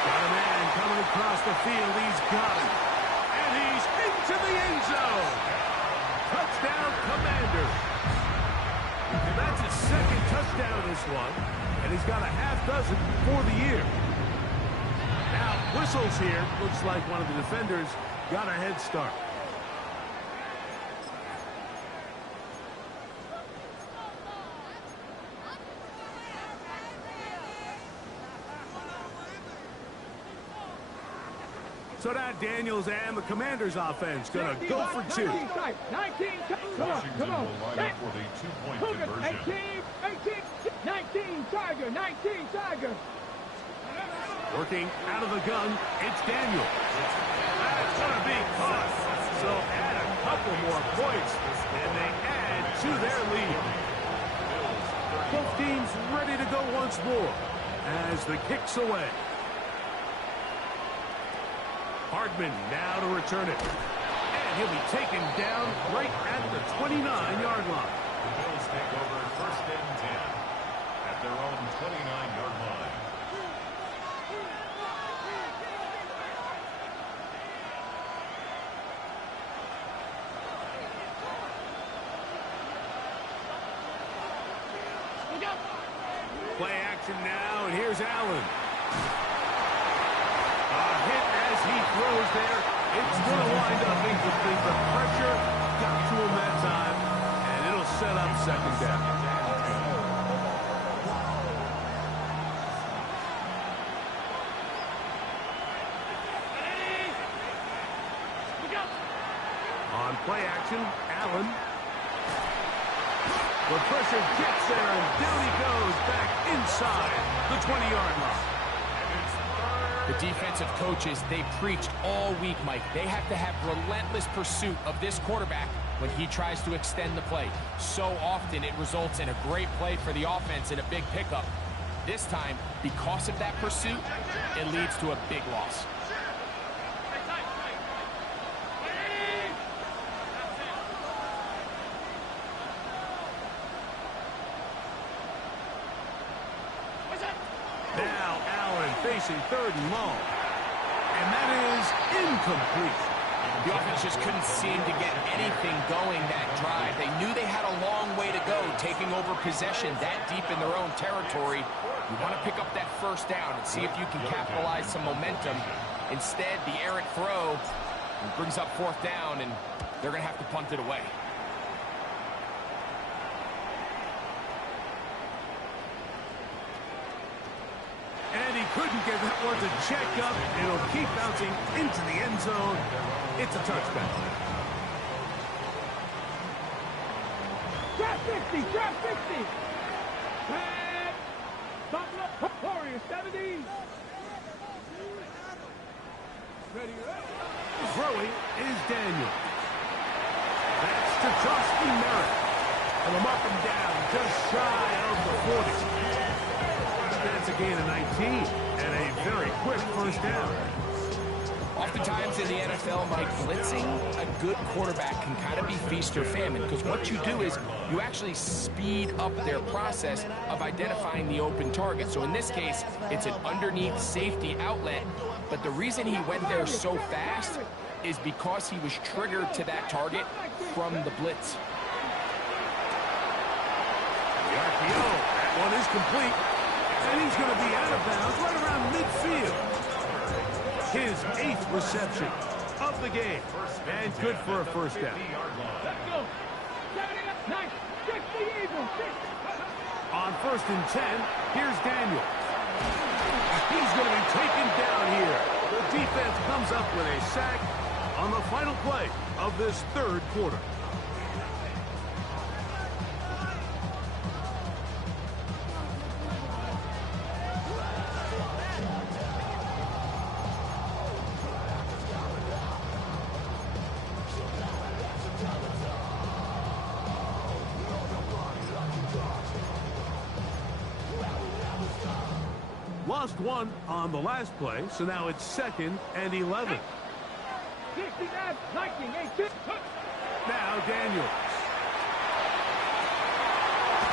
Got a man coming across the field. He's got him. And he's into the end zone. Touchdown, Commanders. That's his 2nd touchdown this one. And he's got a half dozen for the year. Now, whistles here. Looks like one of the defenders got a head start. So now Daniels and the Commanders offense going to go for 2. 19, come on. Washington will line up for the two-point conversion. 18, 19, Tiger, 19, Tiger. Working out of the gun, it's Daniels. That's going to be caught. So add a couple more points, and they add to their lead. Both teams ready to go once more as the kick's away. Hardman now to return it. And he'll be taken down right at the 29-yard line. The Bills take over 1st and 10 at their own 29-yard line. Play action now, and here's Allen. A hit as he throws there. It's going to wind up incomplete. The pressure got to him that time, and it'll set up 2nd down. On play action, Allen. The pressure gets there, and down he goes back inside the 20-yard line. The defensive coaches, they preached all week, Mike. They have to have relentless pursuit of this quarterback when he tries to extend the play. So often it results in a great play for the offense and a big pickup. This time, because of that pursuit, it leads to a big loss. Now Allen facing 3rd and long. And that is incomplete. The offense just couldn't seem to get anything going that drive. They knew they had a long way to go, taking over possession that deep in their own territory. You want to pick up that first down and see if you can capitalize some momentum. Instead, the errant throw brings up fourth down, and they're going to have to punt it away. And he couldn't get that one to check up. It'll keep bouncing into the end zone. It's a touchdown. Drop 60, drop 60. And Buffalo Warriors 70. Ready, Throwing is Daniel. That's to Trusty Merritt. And them up and down, just shy of the 40. That's a gain of 19 and a very quick first down. Oftentimes in the NFL, Mike, blitzing a good quarterback can kind of be feast or famine, because what you do is you actually speed up their process of identifying the open target. So in this case, it's an underneath safety outlet, but the reason he went there so fast is because he was triggered to that target from the blitz. The RPO, that one is complete. And he's going to be out of bounds right around midfield. His 8th reception of the game. And good for a first down. Let's go. 70 up, nice. 60 Eagles. 60. On 1st and 10, here's Daniel. He's going to be taken down here. The defense comes up with a sack on the final play of this third quarter. Lost one on the last play, so now it's 2nd and 11. 69, 19, 18. Now Daniels.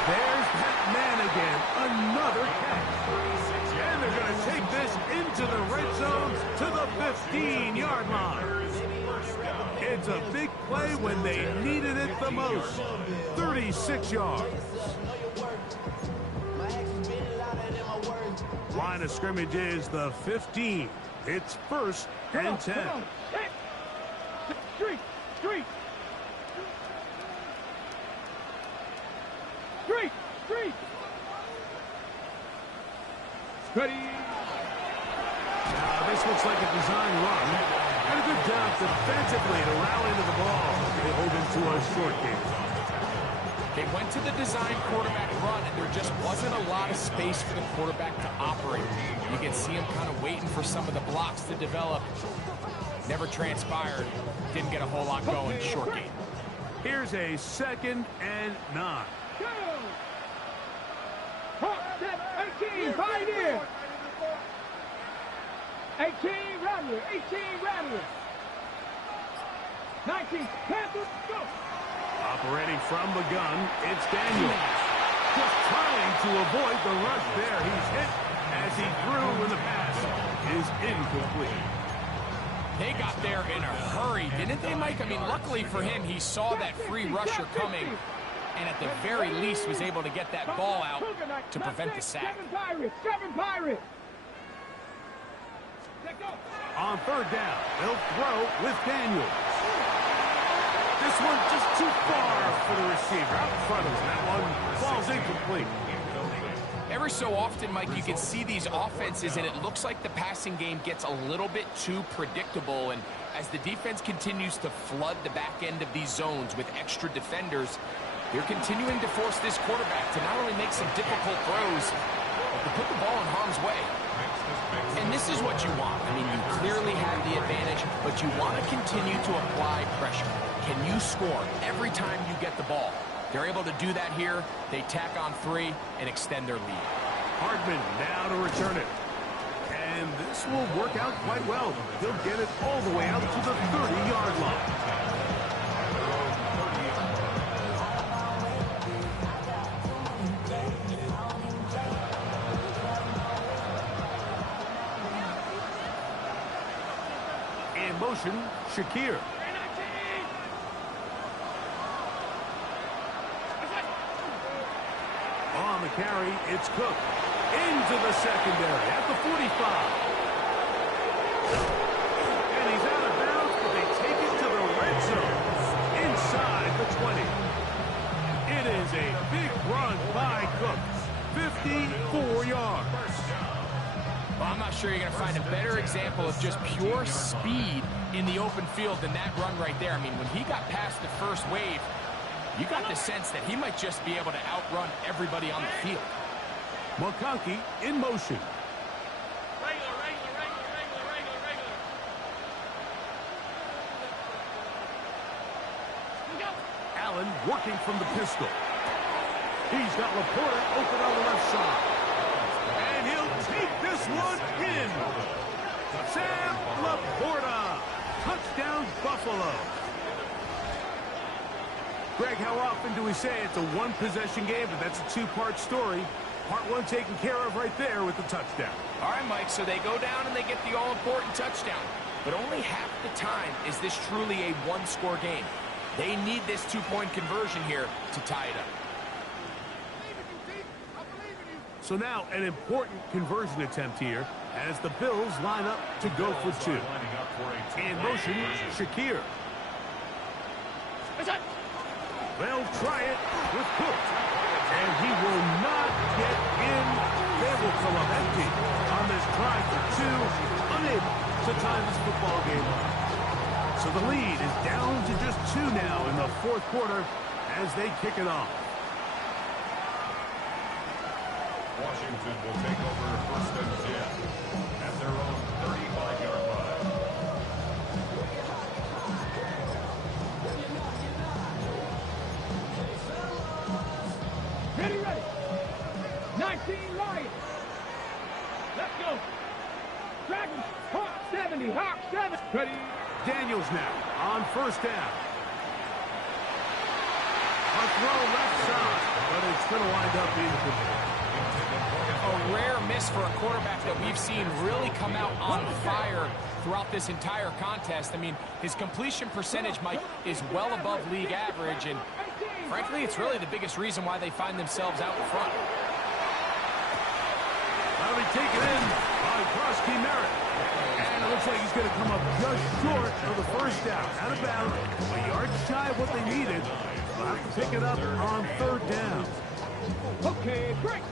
There's that man again. Another catch. And they're going to take this into the red zone to the 15-yard line. It's a big play when they needed it the most. 36 yards. Line of scrimmage is the 15. It's 1st and 10. Street, street. Street, street. Ready. Now this looks like a design run. And a good job defensively to rally to the ball. They hold him to a short game. They went to the design quarterback run, and there just wasn't a lot of space for the quarterback to operate. You can see him kind of waiting for some of the blocks to develop. Never transpired. Didn't get a whole lot going. Short game. Here's a 2nd and 9. Go. Hawk, 18, Pioneer. 18, Rattler. 18, Rattler. 19, Panthers, go. Operating from the gun, it's Daniels. Just trying to avoid the rush there. He's hit as he threw when the pass is incomplete. They got there in a hurry, didn't they, Mike? I mean, luckily for him, he saw that free rusher coming, and at the very least was able to get that ball out to prevent the sack. 7 Pirates. On 3rd down, they'll throw with Daniels. This one just too far for the receiver. Out in front of him. That one falls incomplete. Every so often, Mike, you can see these offenses, and it looks like the passing game gets a little bit too predictable. And as the defense continues to flood the back end of these zones with extra defenders, they're continuing to force this quarterback to not only make some difficult throws, but to put the ball in harm's way. And this is what you want. I mean, you clearly have the advantage, but you want to continue to apply pressure. Can you score every time you get the ball? They're able to do that here. They tack on 3 and extend their lead. Hardman now to return it. And this will work out quite well. He'll get it all the way out to the 30-yard line. In motion, Shakir. carry. It's Cook into the secondary at the 45. And he's out of bounds, but they take it to the red zone inside the 20. It is a big run by Cook. 54 yards. Well, I'm not sure you're going to find a better example of just pure speed in the open field than that run right there. I mean, when he got past the first wave, you got the sense that he might just be able to outrun everybody on the field. McConkey in motion. Allen working from the pistol. He's got Laporta open on the left side. And he'll take this one in. Sam Laporta. Touchdown, Buffalo. Greg, how often do we say it's a one-possession game, but that's a two-part story? Part one taken care of right there with the touchdown. All right, Mike, so they go down and they get the all-important touchdown. But only half the time is this truly a one-score game. They need this two-point conversion here to tie it up. So now an important conversion attempt here as the Bills line up to go for two. In motion, Shakir. They'll try it with Cook. And he will not get in. They will come up empty on this try for two. Unable to tie this football game up. So the lead is down to just two now in the fourth quarter as they kick it off. Washington will take over first and 10 at their own 35-yard line. Ready. 19 Lions. Let's go. Dragons, Hawk 70, Hawk 7. Ready. Daniels now on first down. A throw left side, but it's going to wind up incomplete. A rare miss for a quarterback that we've seen really come out on fire throughout this entire contest. I mean, his completion percentage, Mike, is well above league average, and frankly, it's really the biggest reason why they find themselves out in front. That'll be taken in by Krosky Merritt. And it looks like he's going to come up just short of the first down. Out of bounds, a yard shy of what they needed. They'll have to pick it up on third down. Okay, break.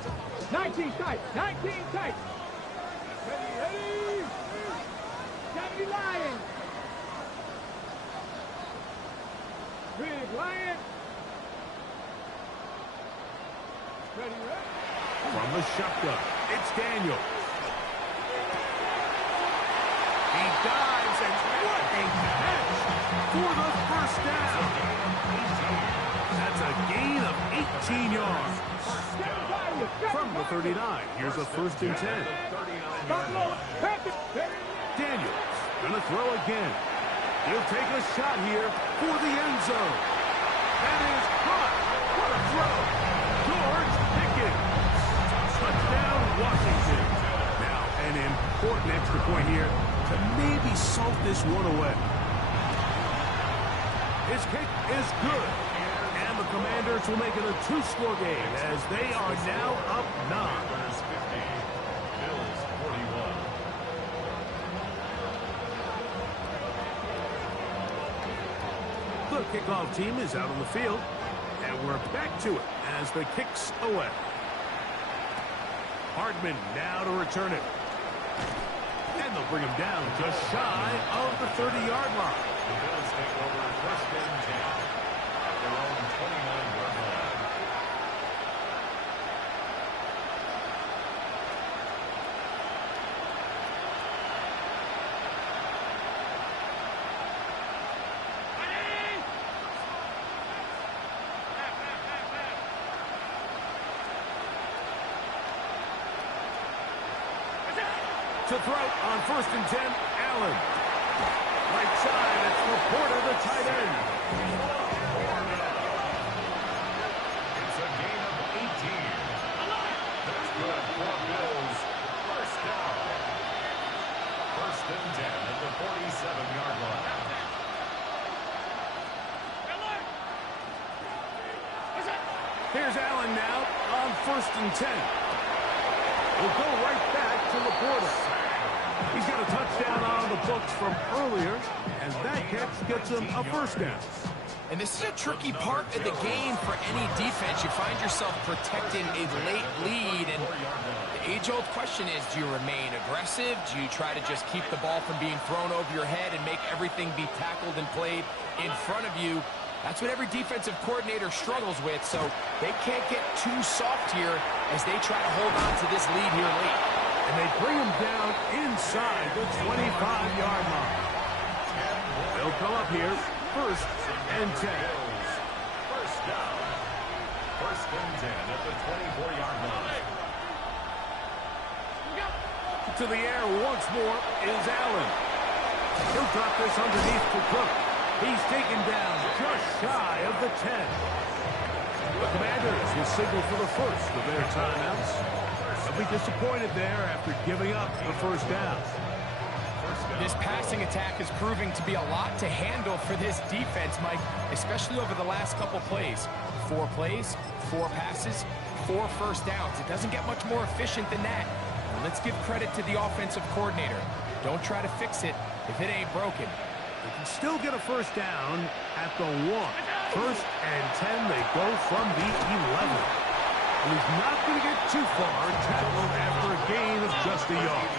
19 tight. 19 tight. Ready. 70 Lions. Big Lion. Ready. From the shotgun, it's Daniel. He dives, and what a catch for the first down. That's a gain of 18 yards. From the 39, here's a first and 10. Daniels gonna throw again. He'll take a shot here for the end zone. That is caught. What a throw. George Pickens. Touchdown, Washington. Now, an important extra point here to maybe salt this one away. His kick is good. And the Commanders will make it a two-score game as they are now up 9. Bills 50, Bills 41. The kickoff team is out on the field, and we're back to it as the kick's away. Hardman now to return it. And they'll bring him down just shy of the 30-yard line. The Bills take over first and 10 at their own 29-yard line. To throw on first and 10, Allen. Right side, it's Laporta, the tight end. It's a gain of 18. That's good for Bills. First down. First and 10 at the 47-yard line. Here's Allen now on 1st and 10. We'll go right back to Laporta. He's got a touchdown on the books from earlier, and that catch gets him a first down. And this is a tricky part of the game for any defense. You find yourself protecting a late lead, and the age-old question is, do you remain aggressive? Do you try to just keep the ball from being thrown over your head and make everything be tackled and played in front of you? That's what every defensive coordinator struggles with, so they can't get too soft here as they try to hold on to this lead here late. And they bring him down inside the 25-yard line. They'll come up here, 1st and 10. First down. 1st and 10 at the 24-yard line. To the air once more is Allen. He'll drop this underneath to Cook. He's taken down just shy of the 10. The Commanders will signal for the first of their timeouts. They'll be disappointed there after giving up the first down. This passing attack is proving to be a lot to handle for this defense, Mike, especially over the last couple plays. 4 plays, 4 passes, 4 first downs. It doesn't get much more efficient than that. And let's give credit to the offensive coordinator. Don't try to fix it if it ain't broken. They can still get a first down at the 1. 1st and 10, they go from the 11. And he's not going to get too far tackled after a gain of just a yard.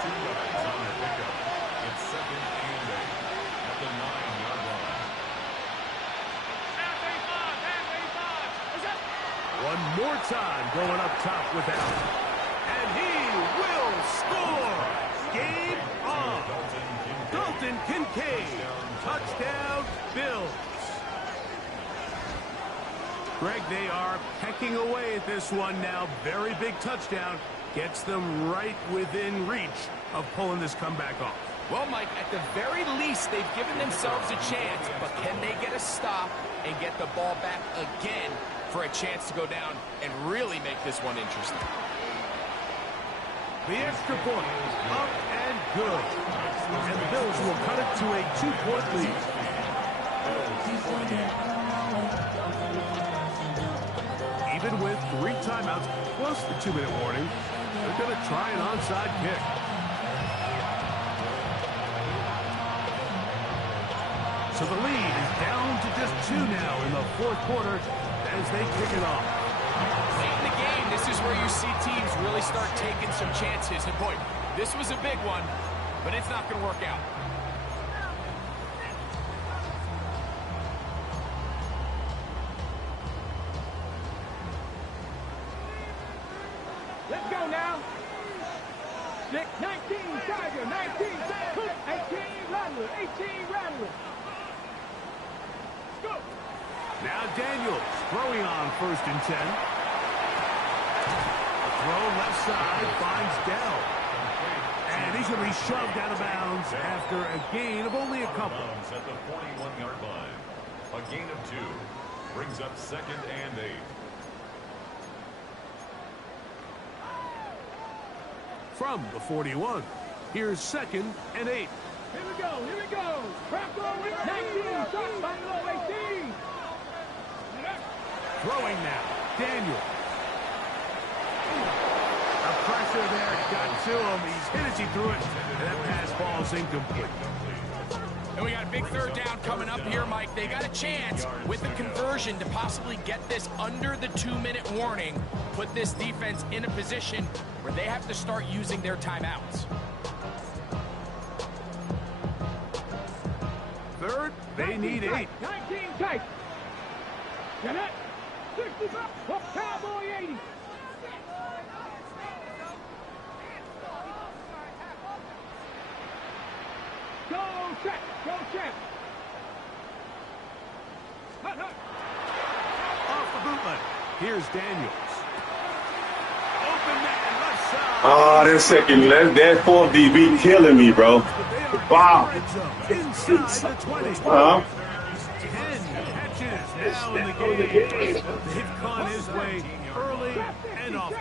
2 yards on the pickup. It's 2nd and 8 at the 9-yard line. One more time going up top with Allen. And he will score. Game on. Dalton Kincaid. Touchdown, Bills. Greg, they are pecking away at this one now. Very big touchdown. Gets them right within reach of pulling this comeback off. Well, Mike, at the very least, they've given themselves a chance, but can they get a stop and get the ball back again for a chance to go down and really make this one interesting? The extra point, up and good. And the Bills will cut it to a 2-point lead. Even with 3 timeouts plus the 2-minute warning, they're going to try an onside kick. So the lead is down to just 2 now in the 4th quarter as they kick it off. Late in the game, this is where you see teams really start taking some chances. And boy, this was a big one, but it's not going to work out. Let's go now. 19 Tiger, 19 Cook, 18 Rattler, 18 Rattler. Go. Now Daniels throwing on 1st and 10. A throw left side finds Dell. And he's going to be shoved out of bounds after a gain of only a couple. At the 41-yard line. A gain of 2 brings up 2nd and 8. From the 41, here's 2nd and 8. Here we go, here we go. Crack on with 19, shot by below 18. Throwing now, Daniel. The pressure there got to him. He's hit as he threw it, and that pass ball is incomplete. And we got a big 3rd down coming up here, Mike. They got a chance with a conversion to possibly get this under the 2-minute warning, put this defense in a position where they have to start using their timeouts. 3rd, they need 8. 19 tight. Get it? 60 up, Cowboy 80. Go check, go check. Hut, hut. Off the bootleg. Here's Daniels. Open man, left side. Oh, that 4DB killing me, bro. Wow. Inside the 20. 10 catches now in the game. They've gone his way early and often.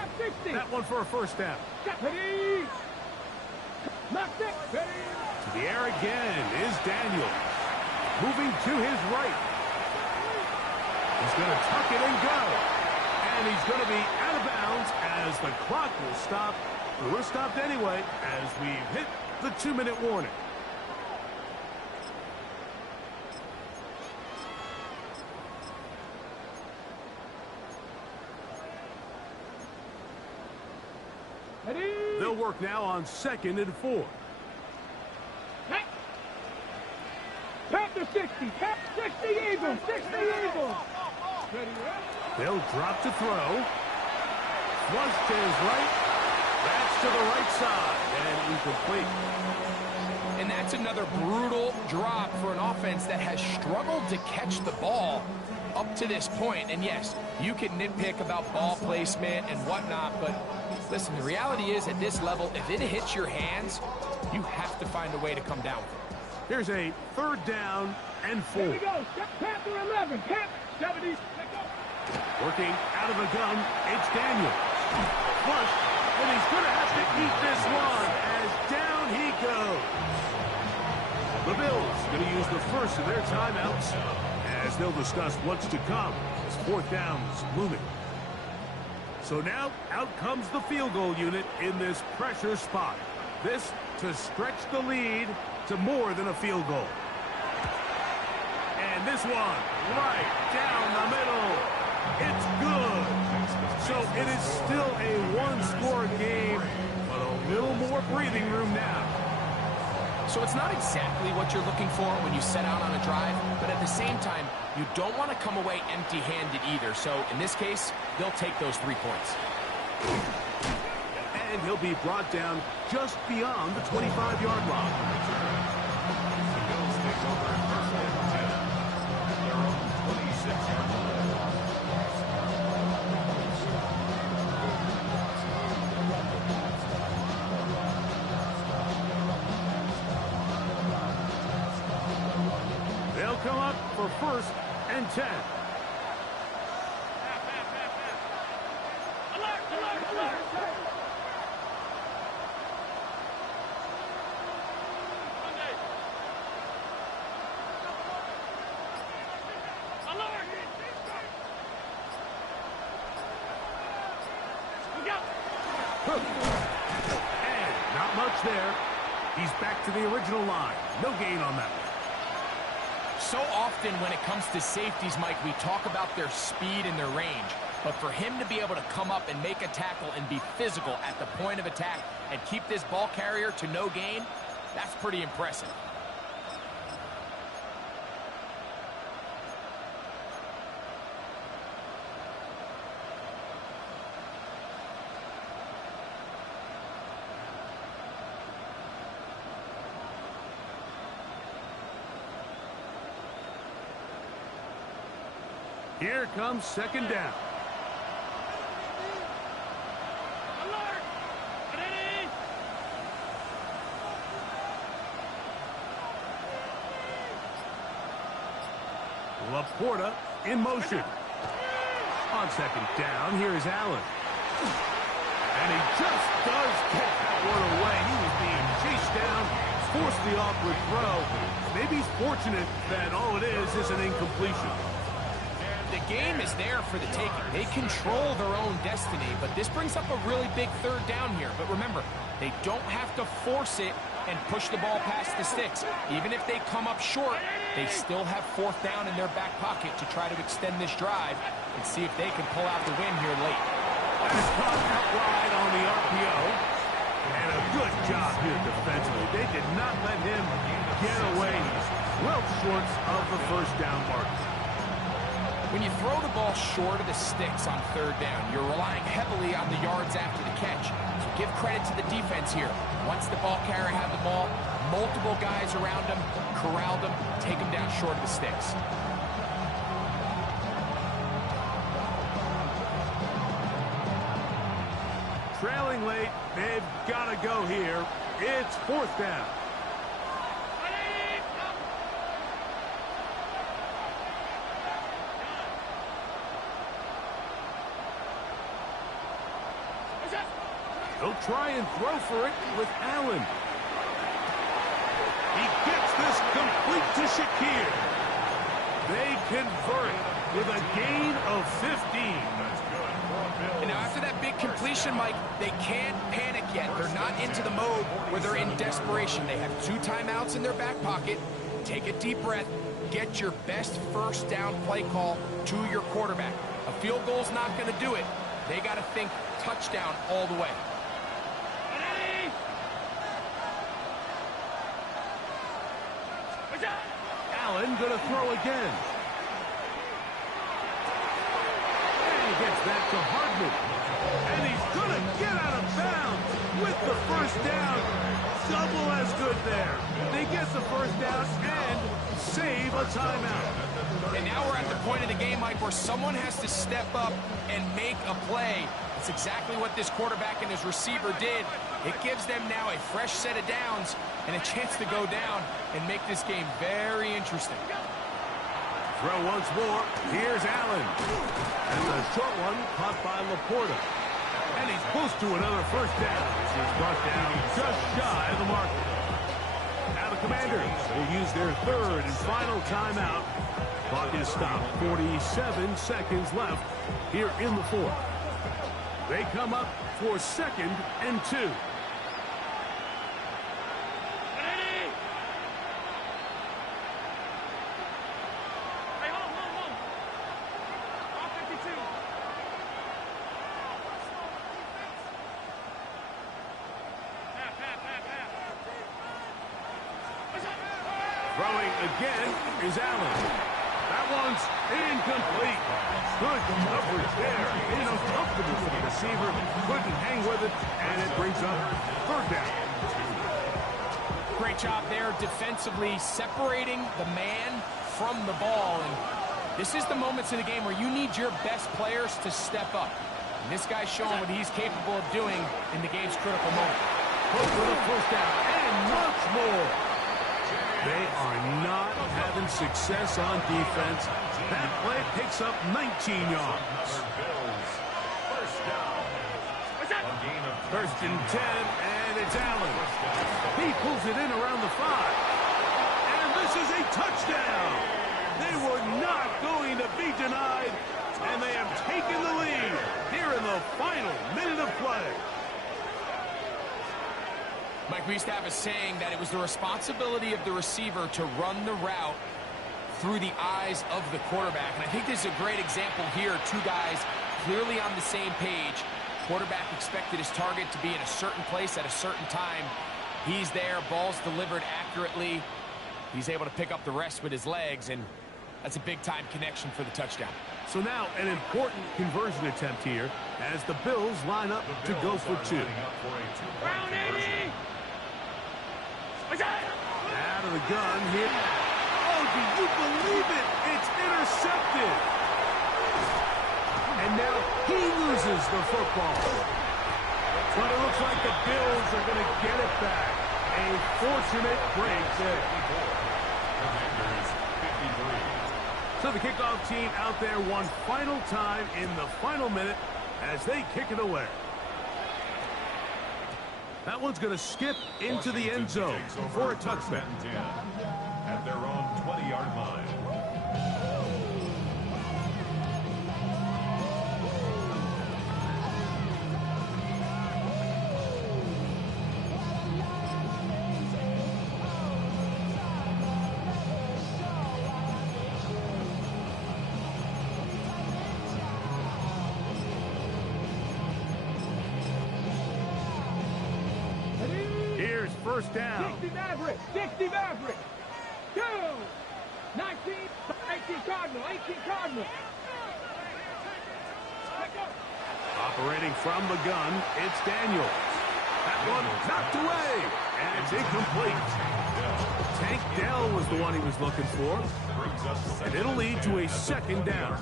That one for a first down. Ready. Knocked it. Ready. To the air again is Daniels. Moving to his right. He's going to tuck it and go. And he's going to be out of bounds as the clock will stop. We're stopped anyway as we hit the 2-minute warning. Ready? They'll work now on 2nd and 4. Tap to 60. Tap 60 even. 60 even. They'll drop to throw. Flush to his right. That's to the right side. And incomplete. And that's another brutal drop for an offense that has struggled to catch the ball up to this point. And yes, you can nitpick about ball placement and whatnot, but listen, the reality is at this level, if it hits your hands, you have to find a way to come down with it. Here's a 3rd down and 4. Here we go. Tap to 11. Tap 70. Working out of the gun, it's Daniel. Flush, and he's going to have to eat this one as down he goes. The Bills going to use the first of their timeouts as they'll discuss what's to come as 4th down is looming. So now out comes the field goal unit in this pressure spot. This to stretch the lead to more than a field goal. And this one right down the middle. It's good. So it is still a 1-score game, but a little more breathing room now. So it's not exactly what you're looking for when you set out on a drive, but at the same time, you don't want to come away empty-handed either. So in this case, they'll take those 3 points. And he'll be brought down just beyond the 25-yard line. They'll come up for 1st and 10. And not much there. He's back to the original line. No gain on that one. So often when it comes to safeties, Mike, we talk about their speed and their range. But for him to be able to come up and make a tackle and be physical at the point of attack and keep this ball carrier to no gain, that's pretty impressive. Here comes 2nd down. Laporta in motion. On 2nd down, here is Allen. And he just does get that one away. He was being chased down, forced the awkward throw. Maybe he's fortunate that all it is an incompletion. The game is there for the taking. They control their own destiny, but this brings up a really big 3rd down here. But remember, they don't have to force it and push the ball past the sticks. Even if they come up short, they still have 4th down in their back pocket to try to extend this drive and see if they can pull out the win here late. That is caught out wide on the RPO. And a good job here defensively. They did not let him get away. He's well short of the 1st down mark. When you throw the ball short of the sticks on 3rd down, you're relying heavily on the yards after the catch. So give credit to the defense here. Once the ball carrier had the ball, multiple guys around him, corralled him, take him down short of the sticks. Trailing late, they've got to go here. It's 4th down. They'll try and throw for it with Allen. He gets this complete to Shakir. They convert it. with a gain of 15. And now after that big completion, Mike, they can't panic yet. They're not into the mode where they're in desperation. They have 2 timeouts in their back pocket. Take a deep breath. Get your best first down play call to your quarterback. A field goal's not going to do it. They got to think touchdown all the way. Allen going to throw again. And he gets back to Hardman. And he's going to get out of bounds with the first down. Double as good there. They get the first down and save a timeout. And now we're at the point of the game, Mike, where someone has to step up and make a play. It's exactly what this quarterback and his receiver did. It gives them now a fresh set of downs and a chance to go down and make this game very interesting. Throw once more. Here's Allen. And the short one caught by Laporta. And he's close to another first down. He's brought down just shy of the mark. Now the Commanders will use their 3rd and final timeout. Clock is stopped. 47 seconds left here in the 4th. They come up for 2nd and 2. Throwing again is Allen. That one's incomplete. Good coverage there. It's uncomfortable for the receiver. Couldn't hang with it, and it brings up 3rd down. Great job there defensively, separating the man from the ball. And this is the moments in the game where you need your best players to step up. And this guy's showing what he's capable of doing in the game's critical moment. Hook for the first down, and much more. They are not having success on defense. That play picks up 19 yards. First and 10, and it's Allen. He pulls it in around the 5. And this is a touchdown. They were not going to be denied, and they have taken the lead here in the final minute of play. Mike, we used to have a saying that it was the responsibility of the receiver to run the route through the eyes of the quarterback. And I think this is a great example here. 2 guys clearly on the same page. Quarterback expected his target to be in a certain place at a certain time. He's there. Ball's delivered accurately. He's able to pick up the rest with his legs, and that's a big-time connection for the touchdown. So now an important conversion attempt here as the Bills line up to go for 2. Out of the gun here. Oh, do you believe it? It's intercepted. And now he loses the football. But it looks like the Bills are going to get it back. A fortunate break there. So the kickoff team out there one final time in the final minute as they kick it away. That one's going to skip into the end zone for a touchdown. At their own 20-yard line. Here's first down. 60 Maverick. 60 Maverick. 2. 19 Cardinal. 18 Cardinal. Operating from the gun, it's Daniels. That one knocked away, and it's incomplete. Tank Dell was the one he was looking for, and it'll lead to a 2nd down.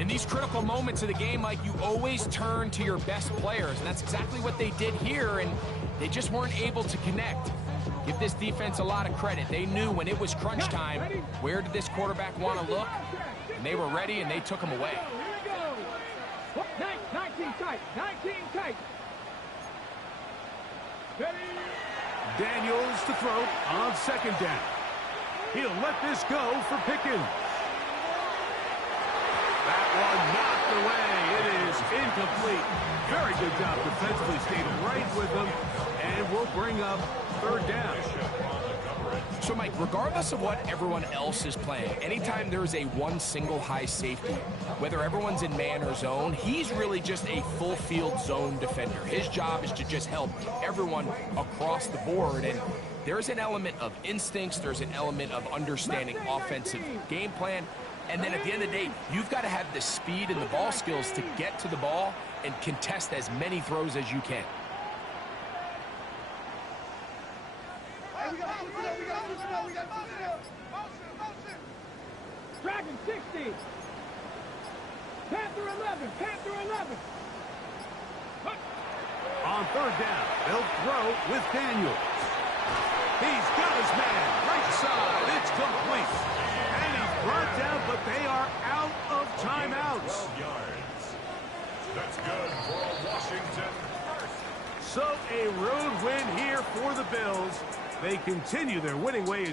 In these critical moments of the game, Mike, you always turn to your best players, and that's exactly what they did here, and they just weren't able to connect. Give this defense a lot of credit. They knew when it was crunch time, where did this quarterback want to look, and they were ready, and they took him away. 19 tight. 19 tight. Daniels to throw on 2nd down. He'll let this go for Pickens. other way. It is incomplete. Very good job defensively. Stayed right with them. And we'll bring up third down. So, Mike, regardless of what everyone else is playing, anytime there's a one single high safety, whether everyone's in man or zone, he's really just a full field zone defender. His job is to just help everyone across the board. And there's an element of instincts. There's an element of understanding offensive game plan. And then at the end of the day, you've got to have the speed and the ball skills to get to the ball and contest as many throws as you can. Dragon 60. Panther 11. Panther 11. On third down, they'll throw with Daniel. He's got his man. Right side. It's complete. And he's brought down, but they are out of timeouts. 12 yards. That's good for a Washington first. So a road win here for the Bills. They continue their winning ways.